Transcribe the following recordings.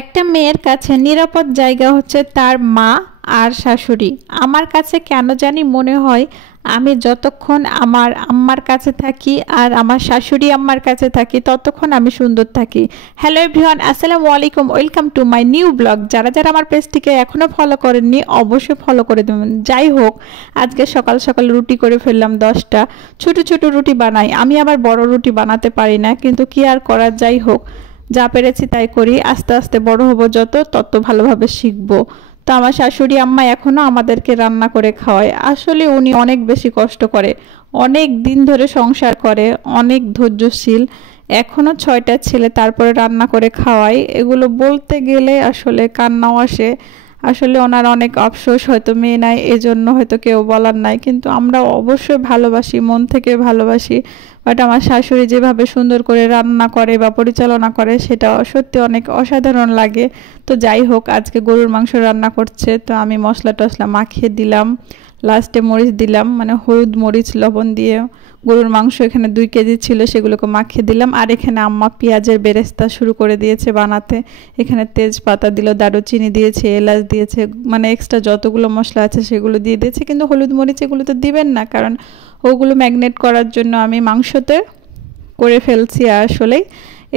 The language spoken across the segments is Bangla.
একটা মেয়ের কাছে নিরাপদ জায়গা হচ্ছে তার মা আর শাশুড়ি। আমার কাছে কেন জানি মনে হয় আমি যতক্ষণ আমার আম্মার কাছে থাকি আর আমার শাশুড়ি আম্মার কাছে থাকি ততক্ষণ আমি সুন্দর থাকি। হ্যালো এভরিওয়ান, আসসালামু আলাইকুম, welcome to my new blog. যারা যারা আমার পেজটিকে এখনও ফলো করেননি অবশ্যই ফলো করে দেবেন। যাই হোক, আজকে সকাল সকাল রুটি করে ফেললাম 10টা। ছোট ছোট রুটি বানাই আমি, আবার বড় রুটি বানাতে পারি না, কিন্তু কি আর করার। যাই হোক, যা পেরেছি তাই করি। আস্তে আস্তে বড় হব যত তত ভালোভাবে শিখবো। তো আমার শাশুড়ি আম্মা এখনও আমাদেরকে রান্না করে খাওয়ায়। আসলে উনি অনেক বেশি কষ্ট করে, অনেক দিন ধরে সংসার করে, অনেক ধৈর্যশীল। এখনও 6টা ছেলে, তারপরে রান্না করে খাওয়ায়। এগুলো বলতে গেলে আসলে কান্নাও আসে। আসলে ওনার অনেক আফসোস, হয়তো মেয়ে নাই এজন্য হয়তো কেউ বলার নাই, কিন্তু আমরা অবশ্যই ভালোবাসি, মন থেকে ভালোবাসি। বাট আমার শাশুড়ি যেভাবে সুন্দর করে রান্না করে বা পরিচালনা করে সেটা সত্যি অনেক অসাধারণ লাগে। তো যাই হোক, আজকে গরুর মাংস রান্না করছে, তো আমি মশলা টশলা মাখিয়ে দিলাম, লাস্টে মরিচ দিলাম, মানে হলুদ মরিচ লবণ দিয়ে। গরুর মাংস এখানে 2 কেজি ছিল, সেগুলোকে মাখিয়ে দিলাম। আর এখানে আম্মা পেঁয়াজের বেরেস্তা শুরু করে দিয়েছে বানাতে। এখানে তেজপাতা দিল, দারুচিনি দিয়েছে, এলাচ দিয়েছে, মানে এক্সট্রা যতগুলো মশলা আছে সেগুলো দিয়ে দিয়েছে। কিন্তু হলুদ মরিচ এগুলো তো দিবেন না, কারণ ওগুলো ম্যাগনেট করার জন্য আমি মাংসতে করে ফেলছি আসলেই।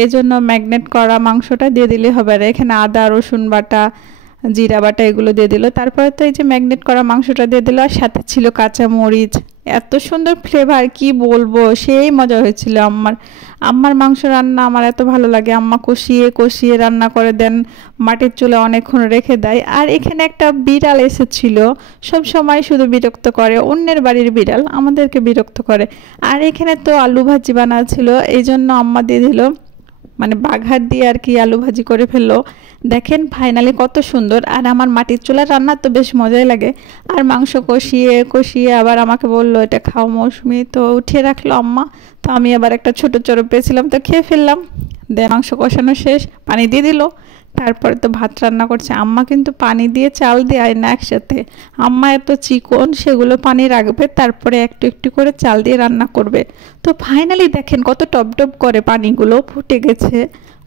এজন্য ম্যাগনেট করা মাংসটা দিয়ে দিলে হবে। আর এখানে আদা রসুন বাটা, জিরা বাটা এগুলো দিয়ে দিল। তারপরে তো এই যে ম্যাগনেট করা মাংসটা দিয়ে দিল, আর সাথে ছিল কাঁচা মরিচ। এত সুন্দর ফ্লেভার, কি বলবো, সেই মজা হয়েছিল। আম্মার মাংস রান্না আমার এত ভালো লাগে। আম্মা কষিয়ে কষিয়ে রান্না করে দেন, মাটির চুলা অনেকক্ষণ রেখে দেয়। আর এখানে একটা বিড়াল এসেছিল, সব সময় শুধু বিরক্ত করে, অন্যের বাড়ির বিড়াল আমাদেরকে বিরক্ত করে। আর এখানে তো আলু ভাজি বানা ছিল, এই জন্য আম্মা দিয়ে দিল, মানে বাঘার দিয়ে আর কি আলু ভাজি করে ফেললো। দেখেন ফাইনালি কত সুন্দর। আর আমার মাটির চুলার রান্না তো বেশ মজাই লাগে। আর মাংস কষিয়ে কষিয়ে আবার আমাকে বললো এটা খাও মৌসুমি, তো উঠিয়ে রাখলো আম্মা। তো আমি আবার একটা ছোট চড়ো পেয়েছিলাম, তো খেয়ে ফেললাম। দেন মাংস কষানো শেষ, পানি দিয়ে দিল। তারপরে তো ভাত রান্না করছে আম্মা, কিন্তু পানি দিয়ে চাল দেয় না একসাথে। আম্মা এত চিকন, সেগুলো পানি রাখবে, তারপরে একটু একটু করে চাল দিয়ে রান্না করবে। তো ফাইনালি দেখেন কত টপ টপ করে পানিগুলো ফুটে গেছে।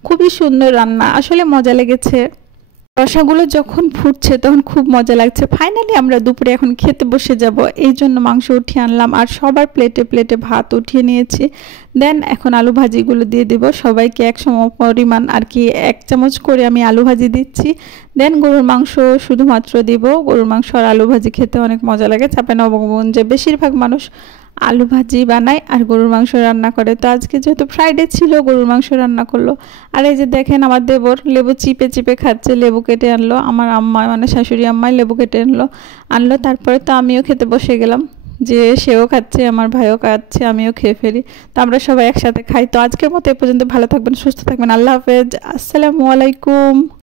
খুবই সুন্দর রান্না, আসলে মজা লেগেছে। রসাগুলো যখন ফুটছে তখন খুব মজা লাগছে। ফাইনালি আমরা দুপুরে এখন খেতে বসে যাব, এই জন্য মাংস উঠিয়ে আনলাম আর সবার প্লেটে প্লেটে ভাত উঠিয়ে নিয়েছি। দেন এখন আলু ভাজিগুলো দিয়ে দেব সবাইকে এক সম পরিমাণ আর কি, 1 চামচ করে আমি আলু ভাজি দিচ্ছি। দেন গরুর মাংস শুধুমাত্র দিব। গরুর মাংস আর আলু ভাজি খেতে অনেক মজা লাগে। চাঁপাইনবাবগঞ্জে বেশিরভাগ মানুষ আলু ভাজি বানায় আর গরুর মাংস রান্না করে। তো আজকে যেহেতু ফ্রাইডে ছিল, গরুর মাংস রান্না করলো। আর এই যে দেখেন আমার দেবর লেবু চিপে চিপে খাচ্ছে, লেবু কেটে আনলো। আমার আম্মা মানে শাশুড়ি আম্মাই লেবু কেটে আনলো। তারপরে তো আমিও খেতে বসে গেলাম, যে সেও খাচ্ছে, আমার ভাইও খাচ্ছে, আমিও খেয়ে ফেলি। তো আমরা সবাই একসাথে খাই। তো আজকের মতো এ পর্যন্ত। ভালো থাকবেন, সুস্থ থাকবেন, আল্লাহ হাফেজ, আসসালামু আলাইকুম।